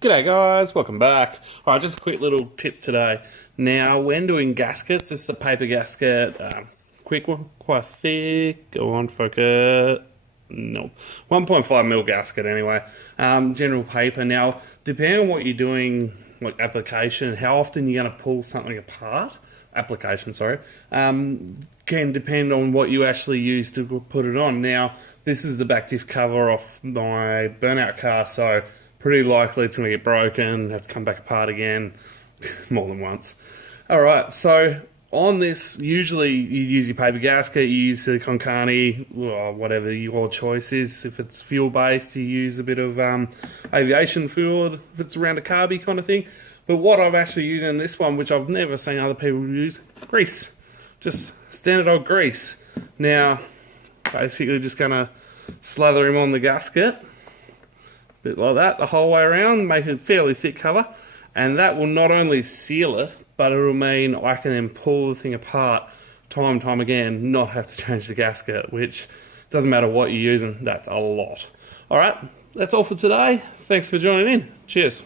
G'day guys, welcome back. Alright, just a quick little tip today. Now, when doing gaskets, this is a paper gasket, quick one, quite thick, go on, focus, no, 1.5mm gasket anyway, general paper. Now, depending on what you're doing, like application, how often you're going to pull something apart, application, sorry, can depend on what you actually use to put it on. Now, this is the back diff cover off my burnout car, so pretty likely it's going to get broken, have to come back apart again more than once. Alright, so on this, usually you use your paper gasket, you use silicone carny, or whatever your choice is. If it's fuel based, you use a bit of aviation fuel, if it's around a carby kind of thing. But what I've actually used in this one, which I've never seen other people use, grease. Just standard old grease. Now, basically just going to slather him on the gasket. Bit like that the whole way around, make it a fairly thick cover, and that will not only seal it, but it'll mean I can then pull the thing apart time and time again, not have to change the gasket, which doesn't matter what you're using, that's a lot. Alright, that's all for today. Thanks for joining in. Cheers.